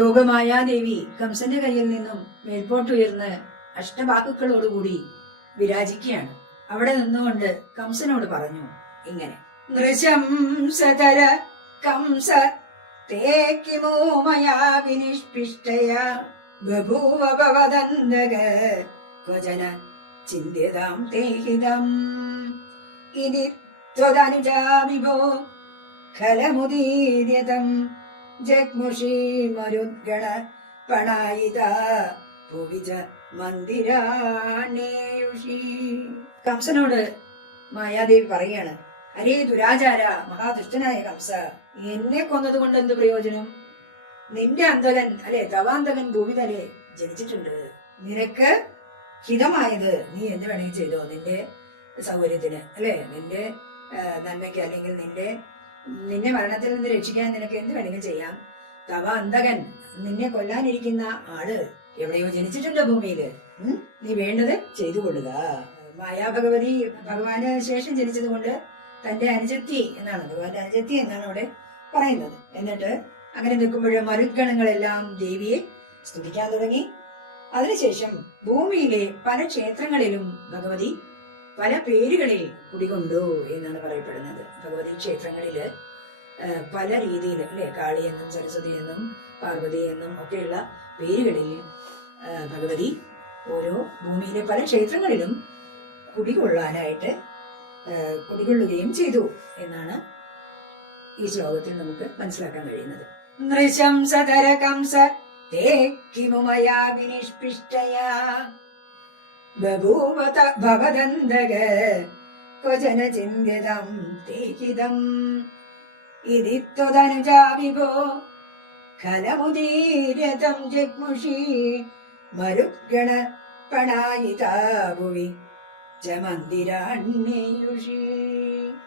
യോഗമായാദേവി കംസന്റെ കയ്യിൽ നിന്നും മേൽപോട്ടുയർന്ന് അഷ്ടബാഹുക്കളോടുകൂടി വിരാജിക്കുകയാണ്. അവിടെ നിന്നുകൊണ്ട് കംസനോട് പറഞ്ഞു ഇങ്ങനെ: നൃശംസതര കംസ തേ കിമോ മയാ വിനിഷ്പിഷ്ടയ ബഭൂവ ഭവദന്തക ക്വചന ചിന്ത്യതാം തേഹിതം ഇതി ത്വദനുജാ വിഭോ ഖലമുദീര്യതം ജഗ്മുഷി മരുദ്ഗണ പണായിത ഭുവിജ മന്ദിരാണേയുഷി. കംസനോട് മായാദേവി പറയാണ്: അരേ ദുരാചാര, മഹാദുഷ്ടനായ കംസ, എന്നെ കൊന്നതുകൊണ്ട് എന്ത് പ്രയോജനം? നിന്റെ അന്തകൻ അല്ലെ, തവാന്തകൻ ഭൂമിതലെ ജനിച്ചിട്ടുണ്ട്. നിനക്ക് ഹിതമായത് നീ എന്ത് വേണമെങ്കിൽ ചെയ്തോ, നിന്റെ സൗകര്യത്തിന് അല്ലെ, നിന്റെ നന്മയ്ക്ക്, അല്ലെങ്കിൽ നിന്നെ മരണത്തിൽ നിന്ന് രക്ഷിക്കാൻ നിനക്ക് എന്ത് വേണമെങ്കിൽ ചെയ്യാം. തവ അന്തകൻ, നിന്നെ കൊല്ലാനിരിക്കുന്ന ആള് എവിടെയോ ജനിച്ചിട്ടുണ്ട് ഭൂമിയില്. നീ വേണ്ടത് ചെയ്തു കൊള്ളുക. മായാഭഗവതി ഭഗവാന് ശേഷം ജനിച്ചത് കൊണ്ട് തന്റെ അനുജത്തി എന്നാണ്, ഭഗവാന്റെ അനുജത്തി എന്നാണ് അവിടെ പറയുന്നത്. എന്നിട്ട് അങ്ങനെ നിൽക്കുമ്പോഴും മരുദ്ഗണങ്ങളെല്ലാം ദേവിയെ സ്തുതിക്കാൻ തുടങ്ങി. അതിനുശേഷം ഭൂമിയിലെ പല ക്ഷേത്രങ്ങളിലും ഭഗവതി പല പേരുകളിൽ കുടികൊണ്ടു എന്നാണ് പറയപ്പെടുന്നത്. ഭഗവതി ക്ഷേത്രങ്ങളില് പല രീതിയിൽ അല്ലെ, കാളി എന്നും സരസ്വതി എന്നും പാർവതി എന്നും ഒക്കെയുള്ള പേരുകളിൽ ഭഗവതി ഓരോ ഭൂമിയിലെ പല ക്ഷേത്രങ്ങളിലും കുടികൊള്ളുകയും ചെയ്തു എന്നാണ് ഈ ശ്ലോകത്തിൽ നമുക്ക് മനസ്സിലാക്കാൻ കഴിയുന്നത്. നൃശംസധര കംസ തേ കിമു മയാ വിനിഷ്പിഷ്ടയാ ബഭൂവ ഭവദന്തക ക്വചന ചിന്ത്യതം തേഹിതം ഇതി ത്വദനുജാ വിഭോ ഖലമുദീര്യതം ജഗ്മുഷി മരുദ്ഗണ പണായിതാ ഭുവി ച മന്ദിരാണ്യേയുഷി.